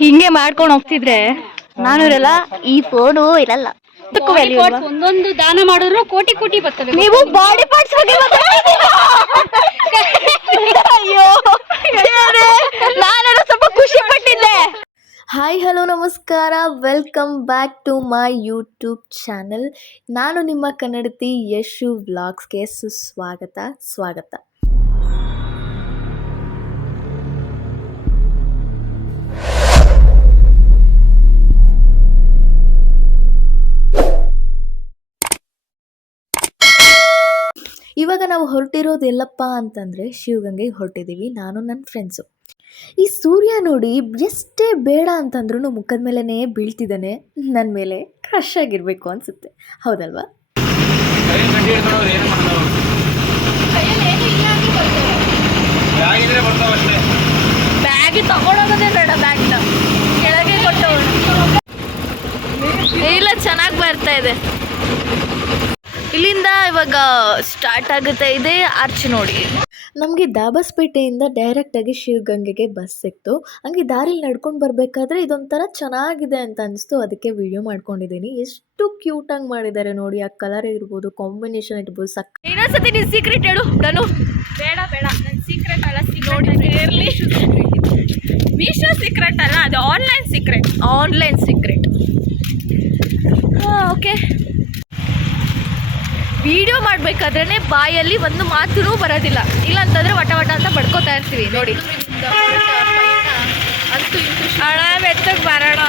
ಹಿಂಗೆ ಮಾಡ್ಕೊಂಡು ಹೋಗ್ತಿದ್ರೆ ನಾನು ಇರಲ್ಲ ಈ ಫೋನು ಇರಲ್ಲ. ಅದಕ್ಕೂ value ಇಲ್ವಾ? ಒಂದೊಂದು ದಾನ ಮಾಡಿದ್ರು ಕೋಟಿ ಕೋಟಿ ಬರ್ತದೆ ನೀವು ಬಾಡಿ ಪಾರ್ಟ್ಸ್ ಬಗ್ಗೆ ಮಾತಾಡ್ತಿದ್ದೀರಾ? ಅಯ್ಯೋ ದೇವ್ರೇ, ನಾನೇನೋ ಸ್ವಲ್ಪ ಖುಷಿ ಪಟ್ಟಿದ್ದೆ. ಹಾಯ್ ಹಲೋ ನಮಸ್ಕಾರ. Welcome back to my YouTube channel ನಾನು ನಿಮ್ಮ ಕನ್ನಡತಿ ಯಶು ವ್ಲಾಗ್ಸ್ಗೆ ಸುಸ್ವಾಗತ ಸ್ವಾಗತ. ಇವಾಗ ನಾವು ಹೊರಟಿರೋದು ಎಲ್ಲಪ್ಪ ಅಂತಂದರೆ ಶಿವಗಂಗೆಗೆ ಹೊರಟಿದ್ದೀವಿ ನಾನು ನನ್ನ ಫ್ರೆಂಡ್ಸು ಈ ಸೂರ್ಯ ನೋಡಿ ಎಷ್ಟೇ ಬೇಡ ಅಂತಂದ್ರೂ ಮುಖದ ಮೇಲೇ ಬೀಳ್ತಿದ್ದಾನೆ ನನ್ನ ಮೇಲೆ ಕ್ರಶ್ ಆಗಿರಬೇಕು ಅನಿಸುತ್ತೆ. ಹೌದಲ್ವಾ? ಇಲ್ಲ ಚೆನ್ನಾಗಿ ಬರ್ತಾ ಇದೆ. ಇವಾಗ ಸ್ಟಾರ್ಟ್ ಆಗುತ್ತೆ ಇದೆ? ಅರ್ಚ್ ನೋಡಿ. ನಮಗೆ ದಾಬಸ್ಪೇಟೆಯಿಂದ ಡೈರೆಕ್ಟಾಗಿ ಶಿವಗಂಗೆಗೆ ಬಸ್ ಸಿಕ್ತು. ಹಂಗೆ ದಾರಿಲಿ ನಡ್ಕೊಂಡು ಬರಬೇಕಾದ್ರೆ ಇದೊಂಥರ ಚೆನ್ನಾಗಿದೆ ಅಂತ ಅನಿಸ್ತು. ಅದಕ್ಕೆ ವಿಡಿಯೋ ಮಾಡ್ಕೊಂಡಿದ್ದೀನಿ ಎಷ್ಟು ಕ್ಯೂಟಾಗಿ ಮಾಡಿದ್ದಾರೆ ನೋಡಿ. ಆ ಕಲರ್ ಇರ್ಬೋದು ಕಾಂಬಿನೇಷನ್ ಇರ್ಬೋದು ಸಕ್ ಇನ್ನೊಂದ್ಸತಿ ನೀನು ಸೀಕ್ರೆಟ್ ಹೇಳು ನಾನು ಬೇಡ ಬೇಡ. ನನ್ನ ಸೀಕ್ರೆಟ್ ಅಲ್ಲ ಸೀಕ್ರೆಟ್ ಇರಲಿ ಮೀಶೋ ಸೀಕ್ರೆಟ್ ಅಲ್ಲ ಅದು online secret online secret okay video ಮಾಡ್ಬೇಕಾದ್ರೆ ಬಾಯಲ್ಲಿ ಒಂದು ಮಾತೂ ಬರೋದಿಲ್ಲ. ಇಲ್ಲ ಅಂತಂದ್ರೆ ವಟ ವಟ ಅಂತ ಪಡ್ಕೋತಾ ಇರ್ತೀವಿ ನೋಡಿ. ಅಂತೂ ಇಂತೂ ಹಣ ಬರೋಣ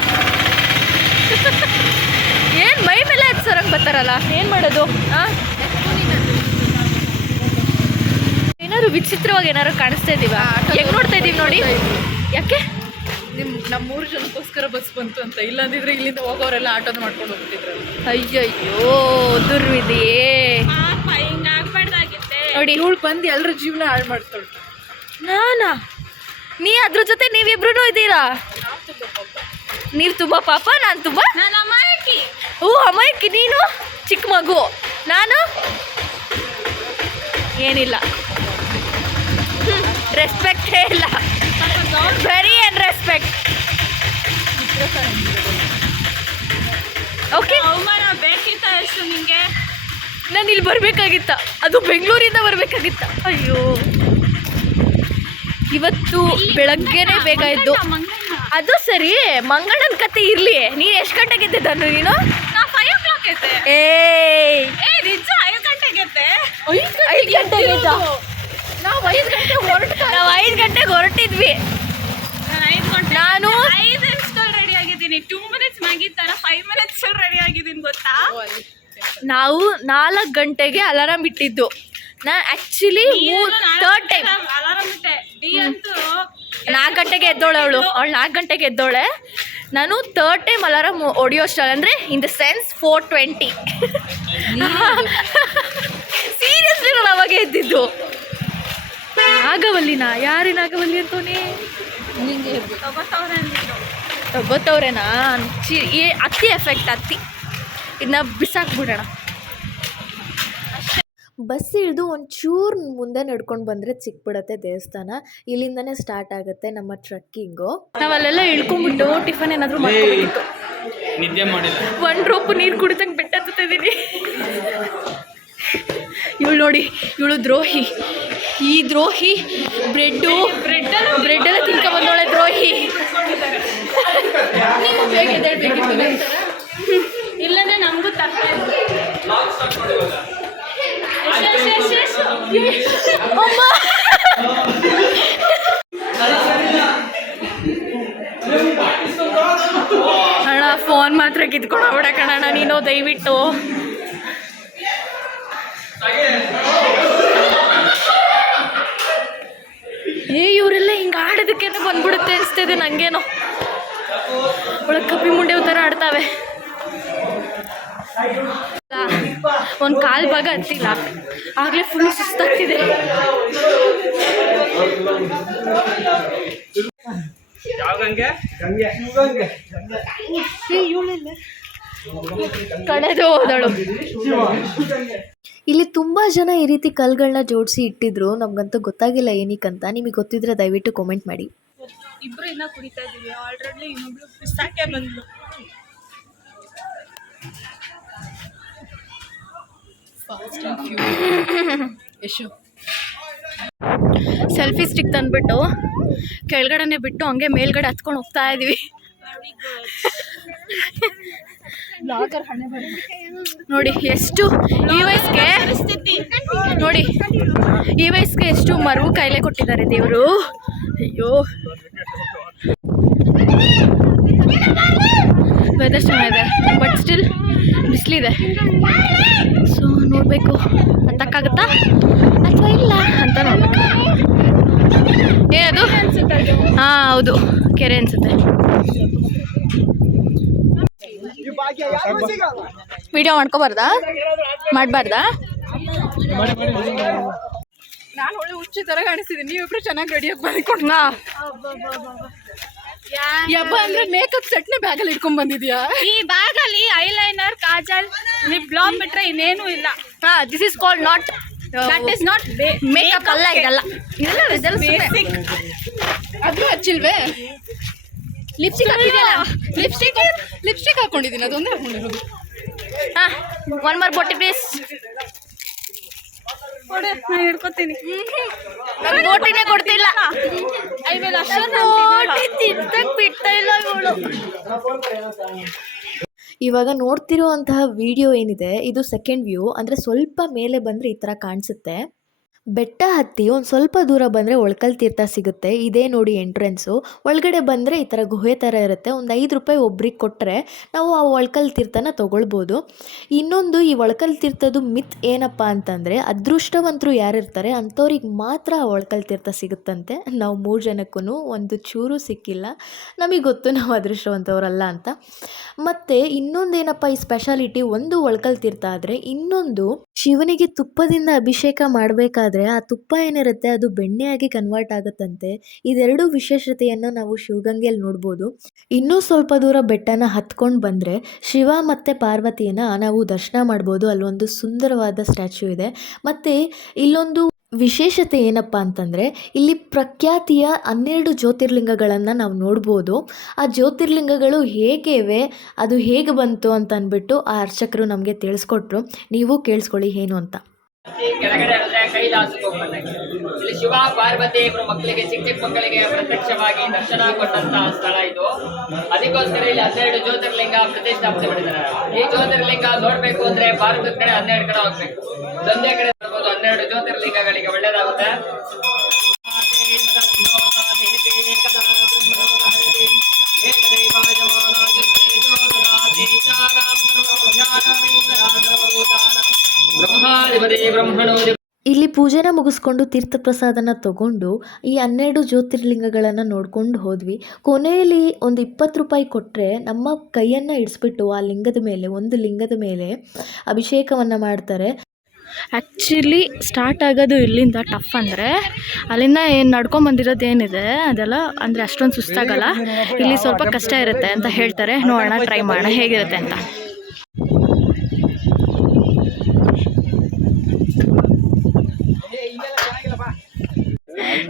ಏನು ಮೈ ಮೇಲೆ ಹಚ್ಸರಂಗೆ ಬರ್ತಾರಲ್ಲ? ಏನು ಮಾಡೋದು? ಏನಾದ್ರು ವಿಚಿತ್ರವಾಗಿ ಏನಾದ್ರು ಕಾಣಿಸ್ತಾ ಇದೀವ? ಹೆಂಗ್ ನೋಡ್ತಾ ಇದೀವಿ ನೋಡಿ. ಯಾಕೆ? ನಮ್ಮ ಮೂರು ಜನಕ್ಕೋಸ್ಕರ ಬಸ್ ಬಂತು ಅಂತ ಇಲ್ಲಂದಿದ್ರೆ ಇಲ್ಲಿಂದ ಹೋಗೋರೆಲ್ಲ ಆಟೋ ಮಾಡ್ಕೊಂಡು ಹೋಗ್ತಿದ್ರು. ಅಯ್ಯಯ್ಯೋ ದುರ್ವಿದೆಯೇ ನೋಡಿ ಇವಳು ಬಂದು ಎಲ್ಲರ ಜೀವನ ಹಾಳು ಮಾಡ್ತಾಳು. ನಾನಾ? ನೀ ಅದ್ರ ಜೊತೆ ನೀವಿಬ್ರು ಇದ್ದೀರಾ? ನೀವು ತುಂಬಾ ಪಾಪ ನಾನು ತುಂಬಾ? ಹೂ ಅಮಾಯಕಿ ನೀನು? ಚಿಕ್ಕ ಮಗು. ನಾನು? ಏನಿಲ್ಲ. ರೆಸ್ಪೆಕ್ಟೇ ಇಲ್ಲ. ವೆರಿ ರೆಸ್ಪೆಕ್ಟ್ ಓಕೆ ಅವಮಾನ ಬೇಕಿತ್ತ ಎಷ್ಟು ನಿಮಗೆ ನಾನು ಇಲ್ಲಿ ಬರಬೇಕಾಗಿತ್ತ. ಅದು ಬೆಂಗಳೂರಿಂದ ಬರಬೇಕಾಗಿತ್ತ. ಅಯ್ಯೋ. ಇವತ್ತು ಬೆಳಗ್ಗೆನೆ ಬೇಕಾಯಿತು. ಅದು ಸರಿ ಮಂಗಳನ ಕತೆ ಇರಲಿ. ನೀನು ಎಷ್ಟು ಗಂಟೆಗೆ ಎದ್ದಿದ್ದನು ನೀನು? ಫೈವ್ ಓ ಕ್ಲಾಕ್ ಐತೆ ಏ ನಿಜ ಐದು ಗಂಟೆಗೆ ಐದು ಗಂಟೆಗೆ ಎದ್ದ? ನಾವು ಐದು ಗಂಟೆಗೆ ಹೊರಟ ನಾವು ಐದು ಗಂಟೆಗೆ ಹೊರಟಿದ್ವಿ. ನಾನು ಐದು ನಿಮಿಷದಲ್ಲಿ ರೆಡಿ ಆಗಿದ್ದೀನಿ. ಟೂ ಮಿನಿಟ್ಸ್ ತರ ಫೈವ್ ಮಿನಿಟ್ಸ್ ರೆಡಿ ಆಗಿದ್ದೀನಿ ಗೊತ್ತಾ? ನಾವು ನಾಲ್ಕು ಗಂಟೆಗೆ ಅಲಾರಾಮ್ ಇಟ್ಟಿದ್ದು. ನಾ ಆ್ಯಕ್ಚುಲಿ ಥರ್ಡ್ ಟೈಮ್ ಅಲಾರಾಮ್ ಇಟ್ಟೆ ಡಿ ಅಂತೂ ನಾಲ್ಕು ಗಂಟೆಗೆ ಎದ್ದೋಳೆ ಅವಳು. ಅವಳು ನಾಲ್ಕು ಗಂಟೆಗೆ ಎದ್ದೋಳೆ. ನಾನು ಥರ್ಡ್ ಟೈಮ್ ಅಲಾರಾಮ್ ಹೊಡಿಯೋ ಸ್ಟಾಲ್ ಅಂದರೆ in the sense four twenty seriously ನಾನು ಅವಾಗ ಎದ್ದಿದ್ದು. ನಾಗವಲ್ಲಿನ? ಯಾರಿ ನಾಗವಲ್ಲಿ ಅಂತೋನೇ? ತಗೋತವ್ರೆ ಅಂದಿದ್ದು ಗೊತ್ತವ್ರೇನಾ ಚಿ ಏ ಅತ್ತಿ ಎಫೆಕ್ಟ್ ಅತ್ತಿ ಇದನ್ನ ಬಿಸಾಕ್ಬಿಡೋಣ ಬಸ್ ಇಳಿದು ಒಂಚೂರು ಮುಂದೆ ನಡ್ಕೊಂಡು ಬಂದರೆ ಸಿಕ್ಬಿಡತ್ತೆ ದೇವಸ್ಥಾನ. ಇಲ್ಲಿಂದನೇ ಸ್ಟಾರ್ಟ್ ಆಗುತ್ತೆ ನಮ್ಮ ಟ್ರಕ್ಕಿಂಗು. ನಾವಲ್ಲೆಲ್ಲ ಇಳ್ಕೊಂಡ್ಬಿಟ್ಟು ಟಿಫನ್ ಏನಾದರೂ ಒನ್ ನಿದ್ದೆ ಮಾಡಿಲ್ಲ. ಒಂದು ಡ್ರಾಪ್ ನೀರು ಕುಡಿದಂಗೆ ಬೆಟ್ಟ ಹತ್ತುತ್ತಿದ್ದೀನಿ ಇವಳು ನೋಡಿ ಇವಳು ದ್ರೋಹಿ. ಈ ದ್ರೋಹಿ ಬ್ರೆಡ್ಡು ಬ್ರೆಡ್ ಬ್ರೆಡ್ ಎಲ್ಲ ತಿನ್ಕೊ ಬಂದವಳೆ ದ್ರೋಹಿ. ಇಲ್ಲಂದ್ರೆ ನಮಗೂ ಅಣ್ಣ ಫೋನ್ ಮಾತ್ರ ಕಿತ್ಕೊಂಡು ಕಣಣ್ಣ ನೀನು ದಯವಿಟ್ಟು. ಏ ಇವರೆಲ್ಲ ಹಿಂಗೆ ಆಡೋದಕ್ಕೇನೋ ಬಂದ್ಬಿಡುತ್ತೆ ಅನಿಸ್ತಿದೆ ನಂಗೇನೋ. ಒಳಗೆ ಕಪ್ಪಿ ಮುಂಡೆ ಥರ ಆಡ್ತಾವೆ. ಒಂದು ಕಾಲ್ ಭಾಗ ಹತ್ತಿಲ್ಲ. ಆಗ್ಲೇ ಫುಲ್ ಸುಸ್ತಾಗ್ತಿದೆ. ಯಾವ ಗಂಗೆ? ಕಳೆದು ಹೋದಳು. ಇಲ್ಲಿ ತುಂಬ ಜನ ಈ ರೀತಿ ಕಲ್ಗಳನ್ನ ಜೋಡಿಸಿ ಇಟ್ಟಿದ್ರು. ನಮ್ಗಂತೂ ಗೊತ್ತಾಗಿಲ್ಲ ಏನಕ್ಕಂತ ನಿಮಗೆ ಗೊತ್ತಿದ್ರೆ ದಯವಿಟ್ಟು ಕಾಮೆಂಟ್ ಮಾಡಿ. ಇಬ್ರು ಇನ್ನ ಕುಡಿತಾ ಇದೀವಿ. ಆಲ್ರೆಡಿ ಇನ್ನೊಬ್ಳು ಬಿಸಾಕೆ ಬಂದ್ಲು. ಯಶು. ಸೆಲ್ಫಿ ಸ್ಟಿಕ್ ತಂದ್ಬಿಟ್ಟು ಕೆಳಗಡೆನೆ ಬಿಟ್ಟು ಹಂಗೆ ಮೇಲ್ಗಡೆ ಹತ್ಕೊಂಡು ಹೋಗ್ತಾ ಇದೀವಿ. ನೋಡಿ ಎಷ್ಟು ಈ ವಯಸ್ಸಿಗೆ ನೋಡಿ ಈ ವಯಸ್ಸಿಗೆ ಎಷ್ಟು ಮರು ಕಾಯಿಲೆ ಕೊಟ್ಟಿದ್ದಾರೆ ದೇವರು. ಅಯ್ಯೋ. ವೆದರ್ ಚೆನ್ನಾಗಿದೆ ಬಟ್ ಸ್ಟಿಲ್ ಬಿಸಿಲಿದೆ. ಸೊ ನೋಡಬೇಕು. ಅಂತಕ್ಕಾಗತ್ತಾ? ಅಥವಾ ಇಲ್ಲ ಅಂತ ನೋಡ್ಬೇಕು. ಹಾಂ ಹೌದು. ಕೆರೆ ಅನ್ಸುತ್ತೆ. ವಿಡಿಯೋ ಮಾಡ್ಕೋಬಾರ್ದಾ? ಮಾಡಬಾರ್ದಾ? ನಾನು ಒಳ್ಳೆ ಹುಚ್ಚಿ ತರ ಕಾಣಿಸ್ತಿದ್ದೀನಿ ನೀವಿಬ್ರು ಚೆನ್ನಾಗಿ ರೆಡಿಯಾಗಿ ಬರ್ಕೊಂಡು ಹಾಂ. ಯಬ್ಬ ಅಂದ್ರೆ ಮೇಕಪ್ ಸೆಟ್ನ ಬ್ಯಾಗಲ್ಲಿ ಇಟ್ಕೊಂಡ್ ಬಂದಿದ್ಯಾ? ಈ ಬ್ಯಾಗ್ ಅಲ್ಲಿ ಐಲೈನರ್ ಕಾಜಲ್ ಲಿಪ್ ಬ್ಲಾಮ್ ಬಿಟ್ರೆ ಇನ್ನೇನು ಇಲ್ಲ. ಹಾ this is called not that is not makeup ಅಲ್ಲ ಇದೆಲ್ಲ. ಇದೆಲ್ಲ ಅದು ಹಚ್ಚಿಲ್ವೇ? ಲಿಪ್ಸ್ಟಿಕ್ ಹಾಕಿದೆಯಲ್ಲ? ಲಿಪ್ಸ್ಟಿಕ್ ಲಿಪ್ಸ್ಟಿಕ್ ಹಾಕೊಂಡಿದ್ದೀನಿ ಅದೊಂದೇ ಹಾಕೊಂಡಿರೋದು. ಹಾಂ ಒನ್ ಮೋರ್ ಬೋಟಿ ಪ್ಲೀಸ್ ಕೊಡು ನಾನು ಹಿಡ್ಕೊತೀನಿ. ನಂಗೆ ಬೋಟಿನೇ ಕೊಡ್ತಿಲ್ಲ. ಬೋಟಿ ತಿಂತಕ್ಕೆ ಬಿಡ್ತಾ ಇಲ್ಲ ಇವಳು. ಇವಾಗ ನೋಡ್ತಿರುವಂತಹ ವಿಡಿಯೋ ಏನಿದೆ ಇದು ಸೆಕೆಂಡ್ ವ್ಯೂ ಅಂದರೆ ಸ್ವಲ್ಪ ಮೇಲೆ ಬಂದರೆ ಈ ಥರ ಕಾಣಿಸುತ್ತೆ. ಬೆಟ್ಟ ಹತ್ತಿ ಒಂದು ಸ್ವಲ್ಪ ದೂರ ಬಂದರೆ ಒಳ್ಕಲ್ ತೀರ್ಥ ಸಿಗುತ್ತೆ. ಇದೇ ನೋಡಿ ಎಂಟ್ರೆನ್ಸು ಒಳಗಡೆ ಬಂದರೆ ಈ ಥರ ಗುಹೆ ಥರ ಇರುತ್ತೆ. ಒಂದು ಐದು ರೂಪಾಯಿ ಒಬ್ರಿಗೆ ಕೊಟ್ಟರೆ ನಾವು ಆ ಒಳ್ಕಲ್ ತೀರ್ಥನ ತೊಗೊಳ್ಬೋದು. ಇನ್ನೊಂದು ಈ ಒಳ್ಕಲ್ ತೀರ್ಥದ್ದು ಮಿತ್ ಏನಪ್ಪ ಅಂತಂದರೆ ಅದೃಷ್ಟವಂತರು ಯಾರಿರ್ತಾರೆ ಅಂಥವ್ರಿಗೆ ಮಾತ್ರ ಆ ಒಳ್ಕಲ್ ತೀರ್ಥ ಸಿಗುತ್ತಂತೆ. ನಾವು ಮೂರು ಜನಕ್ಕೂ ಒಂದು ಚೂರು ಸಿಕ್ಕಿಲ್ಲ. ನಮಗೆ ಗೊತ್ತು ನಾವು ಅದೃಷ್ಟವಂತವರಲ್ಲ ಅಂತ. ಮತ್ತು ಇನ್ನೊಂದೇನಪ್ಪ ಈ ಸ್ಪೆಷಾಲಿಟಿ ಒಂದು ಒಳ್ಕಲ್ ತೀರ್ಥ ಆದರೆ ಇನ್ನೊಂದು ಶಿವನಿಗೆ ತುಪ್ಪದಿಂದ ಅಭಿಷೇಕ ಮಾಡಬೇಕಾದ್ರೆ ಆ ತುಪ್ಪ ಏನಿರುತ್ತೆ ಅದು ಬೆಣ್ಣೆಯಾಗಿ ಕನ್ವರ್ಟ್ ಆಗುತ್ತಂತೆ. ಇದೆರಡು ವಿಶೇಷತೆಯನ್ನು ನಾವು ಶಿವಗಂಗೆಯಲ್ಲಿ ನೋಡ್ಬೋದು. ಇನ್ನೂ ಸ್ವಲ್ಪ ದೂರ ಬೆಟ್ಟನ ಹತ್ಕೊಂಡು ಬಂದರೆ ಶಿವ ಮತ್ತು ಪಾರ್ವತಿಯನ್ನು ನಾವು ದರ್ಶನ ಮಾಡ್ಬೋದು. ಅಲ್ಲೊಂದು ಸುಂದರವಾದ ಸ್ಟ್ಯಾಚ್ಯೂ ಇದೆ. ಮತ್ತು ಇಲ್ಲೊಂದು ವಿಶೇಷತೆ ಏನಪ್ಪ ಅಂತಂದರೆ, ಇಲ್ಲಿ ಪ್ರಖ್ಯಾತಿಯ ಹನ್ನೆರಡು ಜ್ಯೋತಿರ್ಲಿಂಗಗಳನ್ನು ನಾವು ನೋಡ್ಬೋದು. ಆ ಜ್ಯೋತಿರ್ಲಿಂಗಗಳು ಹೇಗೆ ಇವೆ, ಅದು ಹೇಗೆ ಬಂತು ಅಂತ ಅಂದ್ಬಿಟ್ಟು ಆ ಅರ್ಚಕರು ನಮಗೆ ತಿಳಿಸ್ಕೊಟ್ರು. ನೀವು ಕೇಳಿಸ್ಕೊಳ್ಳಿ ಏನು ಅಂತ. ಕೆಳಗಡೆ ಅಂದ್ರೆ ಕೈಲಾಸಕ್ಕೆ ಹೋಗ್ಬಂದಂಗೆ ಇಲ್ಲಿ ಶಿವ, ಪಾರ್ವತಿ ಇಬ್ರು ಮಕ್ಕಳಿಗೆ, ಚಿಕ್ಕ ಚಿಕ್ಕ ಮಕ್ಕಳಿಗೆ ಪ್ರತ್ಯಕ್ಷವಾಗಿ ದರ್ಶನ ಕೊಟ್ಟಂತಹ ಸ್ಥಳ ಇದು. ಅದಕ್ಕೋಸ್ಕರ ಇಲ್ಲಿ ಹನ್ನೆರಡು ಜ್ಯೋತಿರ್ಲಿಂಗ ಪ್ರತಿಷ್ಠಾಪನೆ ಮಾಡಿದ್ದಾರೆ. ಈ ಜ್ಯೋತಿರ್ಲಿಂಗ ನೋಡ್ಬೇಕು ಅಂದ್ರೆ ಭಾರತದ ಕಡೆ ಹನ್ನೆರಡು ಕಡೆ ಹೋಗ್ಬೇಕು. ಒಂದೇ ಕಡೆ ನೋಡ್ಬೋದು, ಹನ್ನೆರಡು ಜ್ಯೋತಿರ್ಲಿಂಗಗಳಿಗೆ ಒಳ್ಳೇದಾಗುತ್ತೆ. ಬ್ರಹ್ಮಾಧಿಪತಿ ಬ್ರಹ್ಮಣೋ ಇಲ್ಲಿ ಪೂಜೆನ ಮುಗಿಸ್ಕೊಂಡು ತೀರ್ಥ ಪ್ರಸಾದನ ತಗೊಂಡು ಈ ಹನ್ನೆರಡು ಜ್ಯೋತಿರ್ಲಿಂಗಗಳನ್ನು ನೋಡ್ಕೊಂಡು ಹೋದ್ವಿ. ಕೊನೆಯಲ್ಲಿ ಒಂದು ಇಪ್ಪತ್ತು ರೂಪಾಯಿ ಕೊಟ್ಟರೆ ನಮ್ಮ ಕೈಯನ್ನು ಇಡಿಸ್ಬಿಟ್ಟು ಆ ಲಿಂಗದ ಮೇಲೆ, ಒಂದು ಲಿಂಗದ ಮೇಲೆ ಅಭಿಷೇಕವನ್ನು ಮಾಡ್ತಾರೆ. ಆ್ಯಕ್ಚುಲಿ ಸ್ಟಾರ್ಟ್ ಆಗೋದು ಇಲ್ಲಿಂದ ಟಫ್ ಅಂದರೆ ಅಲ್ಲಿಂದ ಏನು ನಡ್ಕೊಂಬಂದಿರೋದು ಏನಿದೆ ಅದೆಲ್ಲ ಅಂದರೆ ಅಷ್ಟೊಂದು ಸುಸ್ತಾಗಲ್ಲ. ಇಲ್ಲಿ ಸ್ವಲ್ಪ ಕಷ್ಟ ಇರುತ್ತೆ ಅಂತ ಹೇಳ್ತಾರೆ. ನೋಡೋಣ ಟ್ರೈ ಮಾಡೋಣ, ಹೇಗಿರುತ್ತೆ ಅಂತ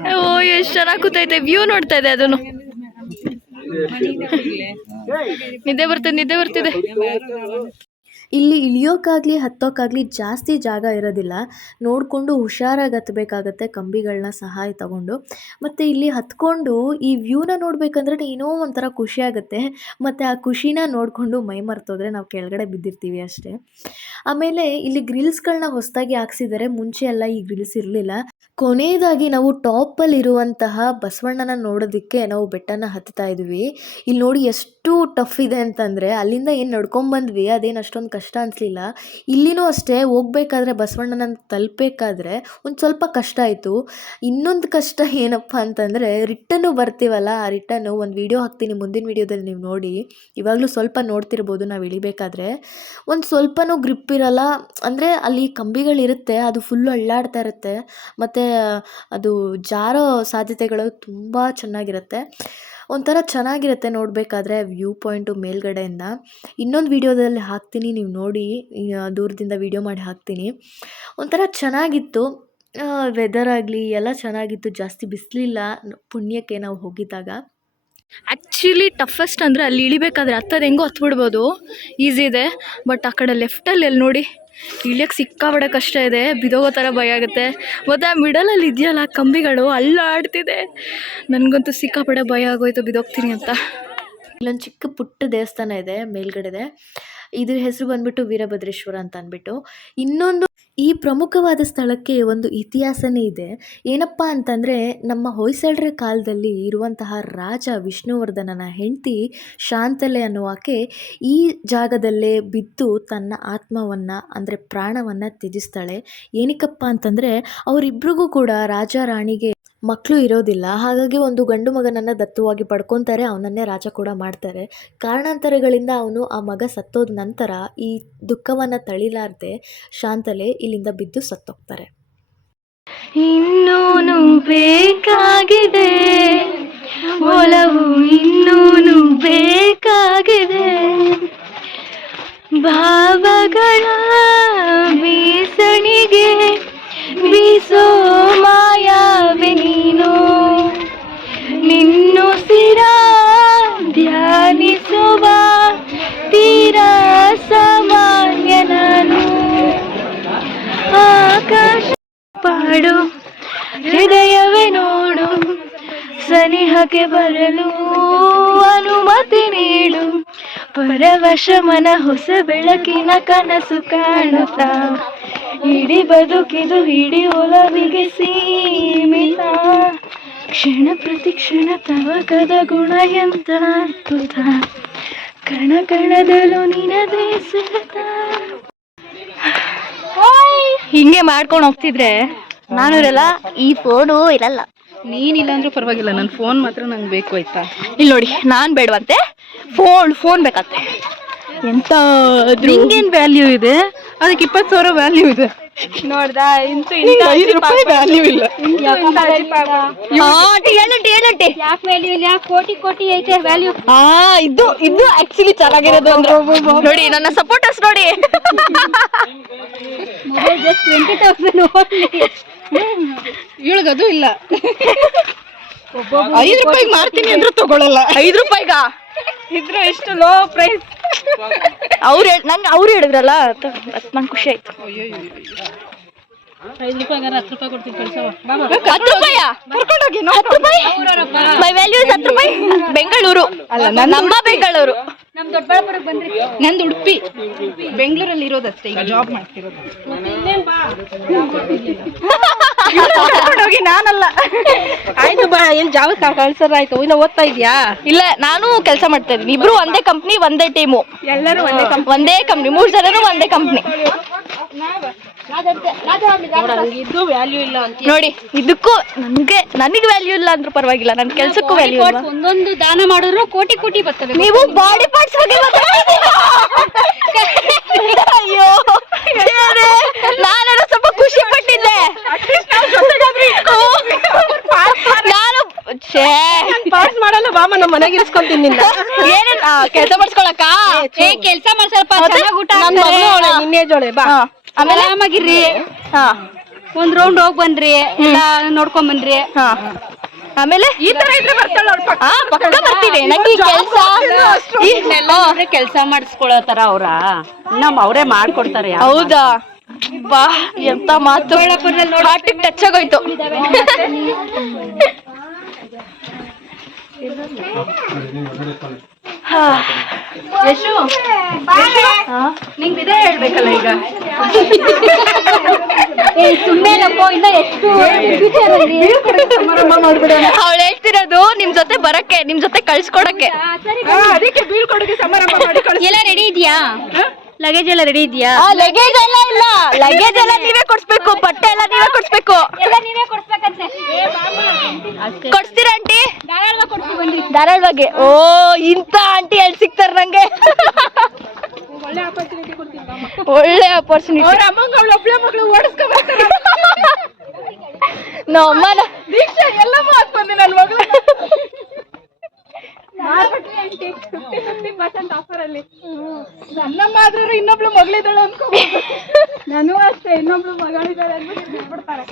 ಓ ಎಷ್ಟು ಚೆನ್ನಾಗಿ ಕೂತೈತೆ ವ್ಯೂ ನೋಡ್ತಾ ಇದೆ ಅದನ್ನು. ನಿದ್ದೆ ಬರ್ತಿದೆ ನಿದ್ದೆ ಬರ್ತಿದೆ. ಇಲ್ಲಿ ಇಳಿಯೋಕ್ಕಾಗಲಿ ಹತ್ತೋಕ್ಕಾಗಲಿ ಜಾಸ್ತಿ ಜಾಗ ಇರೋದಿಲ್ಲ. ನೋಡಿಕೊಂಡು ಹುಷಾರಾಗಿ ಹತ್ತಬೇಕಾಗತ್ತೆ ಕಂಬಿಗಳನ್ನ ಸಹಾಯ ತಗೊಂಡು. ಮತ್ತು ಇಲ್ಲಿ ಹತ್ಕೊಂಡು ಈ ವ್ಯೂನ ನೋಡಬೇಕಂದ್ರೆ ಏನೋ ಒಂಥರ ಖುಷಿ ಆಗುತ್ತೆ. ಮತ್ತು ಆ ಖುಷಿನ ನೋಡಿಕೊಂಡು ಮೈ ಮರ್ತೋದ್ರೆ ನಾವು ಕೆಳಗಡೆ ಬಿದ್ದಿರ್ತೀವಿ ಅಷ್ಟೇ. ಆಮೇಲೆ ಇಲ್ಲಿ ಗ್ರಿಲ್ಸ್ಗಳನ್ನ ಹೊಸದಾಗಿ ಹಾಕ್ಸಿದ್ದಾರೆ ಮುಂಚೆ ಎಲ್ಲ ಈ ಗ್ರಿಲ್ಸ್ ಇರಲಿಲ್ಲ. ಕೊನೆಯದಾಗಿ ನಾವು ಟಾಪಲ್ಲಿ ಇರುವಂತಹ ಬಸವಣ್ಣನ ನೋಡೋದಕ್ಕೆ ನಾವು ಬೆಟ್ಟನ ಹತ್ತುತ್ತಾ ಇದ್ವಿ. ಇಲ್ಲಿ ನೋಡಿ ಎಷ್ಟು ಟಫ್ ಇದೆ ಅಂತಂದರೆ ಅಲ್ಲಿಂದ ಏನು ನಡ್ಕೊಂಬಂದ್ವಿ ಅದೇನು ಅಷ್ಟೊಂದು ಕಷ್ಟ ಅನಿಸ್ಲಿಲ್ಲ. ಇಲ್ಲಿನೂ ಅಷ್ಟೇ, ಹೋಗ್ಬೇಕಾದ್ರೆ ಬಸವಣ್ಣನ ತಲುಪಬೇಕಾದ್ರೆ ಒಂದು ಸ್ವಲ್ಪ ಕಷ್ಟ ಆಯಿತು. ಇನ್ನೊಂದು ಕಷ್ಟ ಏನಪ್ಪ ಅಂತಂದರೆ ರಿಟನ್ನು ಬರ್ತೀವಲ್ಲ, ಆ ರಿಟನ್ನು ಒಂದು ವೀಡಿಯೋ ಹಾಕ್ತೀನಿ, ಮುಂದಿನ ವೀಡಿಯೋದಲ್ಲಿ ನೀವು ನೋಡಿ. ಇವಾಗಲೂ ಸ್ವಲ್ಪ ನೋಡ್ತಿರ್ಬೋದು, ನಾವು ಇಳಿಬೇಕಾದ್ರೆ. ಒಂದು ಸ್ವಲ್ಪನೂ ಗ್ರಿಪ್ ಇರಲ್ಲ. ಅಂದರೆ ಅಲ್ಲಿ ಕಂಬಿಗಳಿರುತ್ತೆ, ಅದು ಫುಲ್ಲು ಅಳ್ಳಾಡ್ತಾ ಇರುತ್ತೆ. ಮತ್ತು ಅದು ಜಾರೋ ಸಾಧ್ಯತೆಗಳು ತುಂಬ ಚೆನ್ನಾಗಿರುತ್ತೆ. ಒಂಥರ ಚೆನ್ನಾಗಿರುತ್ತೆ ನೋಡಬೇಕಾದ್ರೆ ವ್ಯೂ ಪಾಯಿಂಟು ಮೇಲ್ಗಡೆಯಿಂದ. ಇನ್ನೊಂದು ವೀಡಿಯೋದಲ್ಲಿ ಹಾಕ್ತೀನಿ, ನೀವು ನೋಡಿ ದೂರದಿಂದ ವೀಡಿಯೋ ಮಾಡಿ ಹಾಕ್ತೀನಿ. ಒಂಥರ ಚೆನ್ನಾಗಿತ್ತು. ವೆದರ್ ಆಗಲಿ, ಎಲ್ಲ ಚೆನ್ನಾಗಿತ್ತು. ಜಾಸ್ತಿ ಬಿಸಿಲಿಲ್ಲ, ಪುಣ್ಯಕ್ಕೆ ನಾವು ಹೋಗಿದ್ದಾಗ. ಆ್ಯಕ್ಚುಲಿ ಟಫೆಸ್ಟ್ ಅಂದರೆ ಅಲ್ಲಿ ಇಳಿಬೇಕಾದ್ರೆ ಹತ್ತೋದು ಹೆಂಗೋ ಹತ್ಬಿಡ್ಬೋದು. ಈಸಿ ಇದೆ. ಬಟ್ ಆ ಕಡೆ ಲೆಫ್ಟಲ್ಲಿ ಎಲ್ಲಿ ನೋಡಿ, ಇಳಿಯೋಕೆ ಸಿಕ್ಕಾಬಡೆ ಕಷ್ಟ ಇದೆ. ಬಿದೋಗೋ ಥರ ಭಯ ಆಗುತ್ತೆ. ಮತ್ತು ಆ ಮಿಡಲಲ್ಲಿ ಇದೆಯಲ್ಲ ಕಂಬಿಗಳು, ಅಲ್ಲ ಆಡ್ತಿದೆ. ನನಗಂತೂ ಸಿಕ್ಕಾಪಡೆ ಭಯ ಆಗೋಯ್ತು, ಬಿದೋಗ್ತೀನಿ ಅಂತ. ಇಲ್ಲೊಂದು ಚಿಕ್ಕ ಪುಟ್ಟ ದೇವಸ್ಥಾನ ಇದೆ, ಮೇಲ್ಗಡೆದೆ. ಇದ್ರ ಹೆಸರು ಬಂದ್ಬಿಟ್ಟು ವೀರಭದ್ರೇಶ್ವರ ಅಂತ ಅಂದ್ಬಿಟ್ಟು. ಇನ್ನೊಂದು ಈ ಪ್ರಮುಖವಾದ ಸ್ಥಳಕ್ಕೆ ಒಂದು ಇತಿಹಾಸನೇ ಇದೆ. ಏನಪ್ಪ ಅಂತಂದರೆ ನಮ್ಮ ಹೊಯ್ಸಳರ ಕಾಲದಲ್ಲಿ ಇರುವಂತಹ ರಾಜ ವಿಷ್ಣುವರ್ಧನನ ಹೆಂಡತಿ ಶಾಂತಲೆ ಅನ್ನುವಾಕೆ ಈ ಜಾಗದಲ್ಲೇ ಬಿದ್ದು ತನ್ನ ಆತ್ಮವನ್ನು, ಅಂದರೆ ಪ್ರಾಣವನ್ನು ತ್ಯಜಿಸ್ತಾಳೆ. ಏನಕ್ಕಪ್ಪ ಅಂತಂದರೆ ಅವರಿಬ್ರಿಗೂ ಕೂಡ ರಾಜ ರಾಣಿಗೆ ಮಕ್ಕಳು ಇರೋದಿಲ್ಲ. ಹಾಗಾಗಿ ಒಂದು ಗಂಡು ಮಗನನ್ನು ದತ್ತುವಾಗಿ ಪಡ್ಕೊತಾರೆ, ಅವನನ್ನೇ ರಾಜ ಕೂಡ ಮಾಡ್ತಾರೆ. ಕಾರಣಾಂತರಗಳಿಂದ ಅವನು ಆ ಮಗ ಸತ್ತೋದ ನಂತರ ಈ ದುಃಖವನ್ನು ತಳಿಲಾರ್ದೆ ಶಾಂತಲೆ ಇಲ್ಲಿಂದ ಬಿದ್ದು ಸತ್ತೋಗ್ತಾರೆ. ಇನ್ನೂನು ಬೇಕಾಗಿದೆ. ಒಲವು ಇನ್ನೂನು ಬೇಕಾಗಿದೆ. ಭಾವಗಳ ಬೀಸಣಿಗೆ ಬೀಸೋ ಮಾಯಾವೆ ಆಕಾಶ ಪಾಡು ಹೃದಯವೇ ನೋಡು, ಸನಿಹಕ್ಕೆ ಬರಲು ಅನುಮತಿ ನೀಡು. ಪರವಶ ಮನ ಹೊಸ ಬೆಳಕಿನ ಕನಸು ಕಾಣುತ್ತ. ಇಡೀ ಬದುಕಿದು, ಇಡೀ ಒಲವಿಗೆ ಸೀಮಿತ. ಕ್ಷಣ ಪ್ರತಿ ಕ್ಷಣ ತವಕದ ಗುಣ ಎಂತ ಕಣ ಕಣದಲ್ಲೂ ನಿನದೇ ಸೆಳೆತ ಹಿಂಗೆ ಮಾಡ್ಕೊಂಡು ಹೋಗ್ತಿದ್ರೆ ನಾನು ಇರಲ್ಲ ಈ ಫೋನು ಇರಲ್ಲ. ನೀನಿಲ್ಲ ಅಂದ್ರೂ ಪರವಾಗಿಲ್ಲ ನನ್ನ ಫೋನ್ ಮಾತ್ರ ನಂಗೆ ಬೇಕು ಆಯ್ತಾ? ಇಲ್ಲಿ ನೋಡಿ ನಾನ್ ಬೇಡವಂತೆ ಫೋನ್ ಫೋನ್ ಬೇಕಂತೆ ಎಂತ ನಿಂಗೇನ್ ವ್ಯಾಲ್ಯೂ ಇದೆ? ಅದಕ್ಕೆ ಇಪ್ಪತ್ತು ಸಾವಿರ ವ್ಯಾಲ್ಯೂ ಇದೆ. ನೋಡ್ದ ಇಂತು ಐದು ರೂಪಾಯಿ ವ್ಯಾಲ್ಯೂ ಇಲ್ಲ. ಯಾಕೆ ವ್ಯಾಲ್ಯೂ ಇಲ್ಲ? ಕೋಟಿ ಕೋಟಿ ಐತೆ ವ್ಯಾಲ್ಯೂ ಹಾ ಇದು ಇದು ಆಕ್ಚುಲಿ ಚೆನ್ನಾಗಿರೋದು ಅಂದ್ರೆ. ನೋಡಿ ನನ್ನ ಸಪೋರ್ಟರ್ಸ್ ನೋಡಿ. ಜಸ್ಟ್ ಟ್ವೆಂಟಿ ತೌಸಂಡ್ ಇವಳಿಗದು ಇಲ್ಲ. ಐದು ರೂಪಾಯಿಗೆ ಮಾರ್ತೀನಿ ಅಂದ್ರೆ ತಗೊಳಲ್ಲ. ಐದು ರೂಪಾಯಿಗ? ಇದ್ರು ಇಷ್ಟು ಲೋ ಪ್ರೈಸ್ ಅವ್ರು ನಂಗೆ ಅವ್ರು ಹೇಳಿದ್ರಲ್ಲ ನಂಗೆ ಖುಷಿ ಆಯ್ತು. ಬೆಂಗಳೂರು ಅಲ್ಲ ನಮ್ಮ ಬೆಂಗಳೂರು ನಮ್ ದೊಡ್ಡಬಳ್ಳಾಪುರಕ್ಕೆ ಬಂದ್ರಿ ನಂದು ಉಡುಪಿ ಬೆಂಗಳೂರಲ್ಲಿ ಇರೋದಷ್ಟೇ ಈಗ ಜಾಬ್ ಮಾಡ್ತಿರೋದು ಹೋಗಿ ನಾನಲ್ಲ. ಆಯ್ತು ಬಾ ಏನ್ ಜಾಬ್ ಕಳ್ಸರ್ ಆಯ್ತು ಇನ್ನ ಓದ್ತಾ ಇದ್ಯಾ? ಇಲ್ಲ ನಾನು ಕೆಲಸ ಮಾಡ್ತಾ ಇದ್ದೀನಿ. ಇಬ್ರು ಒಂದೇ ಕಂಪ್ನಿ ಒಂದೇ ಟೀಮು ಎಲ್ಲರೂ ಒಂದೇ ಒಂದೇ ಕಂಪ್ನಿ ಮೂರು ಜನನು ಒಂದೇ ಕಂಪ್ನಿ ಇದು ವ್ಯಾಲ್ಯೂ ಇಲ್ಲ ಅಂತ. ನೋಡಿ ಇದಕ್ಕೂ ನನಗೆ ನನಗೆ ವ್ಯಾಲ್ಯೂ ಇಲ್ಲ ಅಂದ್ರೂ ಪರವಾಗಿಲ್ಲ ನನ್ನ ಕೆಲ್ಸಕ್ಕೂ ವ್ಯಾಲ್ಯೂ ಇಲ್ಲ. ಒಂದೊಂದು ದಾನ ಮಾಡಿದ್ರು ಕೋಟಿ ಕೋಟಿ ಬರ್ತದೆ ನೀವು ಬಾಡಿ ಪಾರ್ಟ್ಸ್ ಬಗ್ಗೆ? ಅಯ್ಯೋ. ನಾನೇನೋ ಸ್ವಲ್ಪ ಖುಷಿ ಪಟ್ಟಿದ್ದೆ. ನಾನು ಛೇ. ಪಾಸ್ ಮಾಡಲ್ಲ ಬಾಮ ನಮ್ಮ ಮನೆಗೆ ಇರಿಸ್ಕೊಂತೀನಿ ನಿನ್ನ. ಏನೇನ್ ಕೆಲಸ ಮಾಡ್ಸ್ಕೊಳಕ್ಕ? ಏ ಕೆಲಸ ಮಾಡ್ಸಲ್ಪ ಚೆನ್ನಾಗಿ ಊಟ ನನ್ನ ಮಗಳು ಅವಳೆ ನಿನ್ನೆ ಜೋಳೆ ಬಾ. ಆಮೇಲೆ? ಆರಾಮಾಗಿರ್ರಿ. ಹಾ. ಒಂದ್ ರೌಂಡ್ ಹೋಗ್ ಬನ್ರಿ ಎಲ್ಲ ನೋಡ್ಕೊಂಡ್ ಬನ್ರಿ ಹಾ. ಆಮೇಲೆ? ಈ ತರ ಇದ್ರೆ ಹಾ ಪಕ್ಕ ಬರ್ತೀನಿ. ನಂಗೆ ಈ ಕೆಲಸ ಕೆಲ್ಸ ಮಾಡಿಸ್ಕೊಳ್ಳೋ ತರ ಅವ್ರ. ನಮ್ಮ ಅವರೇ ಮಾಡ್ಕೊಡ್ತಾರೆ ಹೌದಾ? ಬಾ ಎಂತ ಮಾತು? ಹಾರ್ಟಿಗೆ ಟಚ್ ಆಗೋಯ್ತು. ಯಶು? ನಿಂಗ್ ಇದೇ ಹೇಳ್ಬೇಕಲ್ಲ ಈಗ? ಸುಮ್ಮನೆ ಇನ್ನ ಎಷ್ಟು ಅವಳು ಹೇಳ್ತಿರೋದು ನಿಮ್ ಜೊತೆ ಬರಕ್ಕೆ ನಿಮ್ ಜೊತೆ ಕಳ್ಸ್ಕೊಡಕ್ಕೆ. ಅದಕ್ಕೆ ಬೀಳ್ಕೊಡುಗೆ ಸಮಾರಂಭ ಮಾಡಿ ಎಲ್ಲ ರೆಡಿ ಇದೆಯಾ? ಲಗೇಜ್ ಎಲ್ಲ ರೆಡಿ ಇದೆಯಾ? ಲಗೇಜ್ ಎಲ್ಲ ಇಲ್ಲ. ಲಗೇಜ್ ಎಲ್ಲ ನೀವೇ ಕೊಡ್ಸ್ಬೇಕು ಬಟ್ಟೆ ಎಲ್ಲ ನೀವೇ ಕೊಡ್ಸ್ಬೇಕು. ಎಲ್ಲ ನೀವೇ ಕೊಡ್ಸ್ಬೇಕಂತೆ. ಕೊಡ್ಸ್ತೀರಾ ಆಂಟಿ? ಧಾರಾಳವಾಗಿ ಧಾರಾಳವಾಗಿ? ಓ ಇಂತ ಆಂಟಿ ಎಲ್ಲಿ ಸಿಗ್ತಾರ ನಂಗೆ? ಒಳ್ಳೆ ಅಪರ್ಚುನಿಟಿ ನಮ್ಮ ಅಮ್ಮನ ಬಂದೆ ನನ್ನ ಮಗಳು ನನ್ನ ಮಾತ್ರ ಇನ್ನೊಬ್ಳು ಮಗಳಿದ್ದಾಳೆ ನಾನು ಅಷ್ಟೇ ಇನ್ನೊಬ್ಳು ಮಗಳಿದ್ದಾಳೆ ಅಂದ್ಬಿಟ್ಟು ಬಿಟ್ಬಿಡ್ತಾರೆ.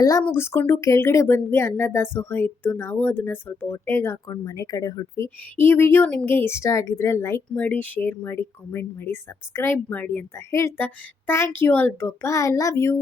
ಎಲ್ಲ ಮುಗಿಸ್ಕೊಂಡು ಕೆಳಗಡೆ ಬಂದ್ವಿ ಅನ್ನದಾಸೋಹ ಇತ್ತು. ನಾವು ಅದನ್ನು ಸ್ವಲ್ಪ ಹೊಟ್ಟೆಗೆ ಹಾಕೊಂಡು ಮನೆ ಕಡೆ ಹೊರಟ್ವಿ. ಈ ವಿಡಿಯೋ ನಿಮಗೆ ಇಷ್ಟ ಆಗಿದ್ರೆ ಲೈಕ್ ಮಾಡಿ ಶೇರ್ ಮಾಡಿ ಕಾಮೆಂಟ್ ಮಾಡಿ ಸಬ್ಸ್ಕ್ರೈಬ್ ಮಾಡಿ ಅಂತ ಹೇಳ್ತಾ thank you all Bappa I love you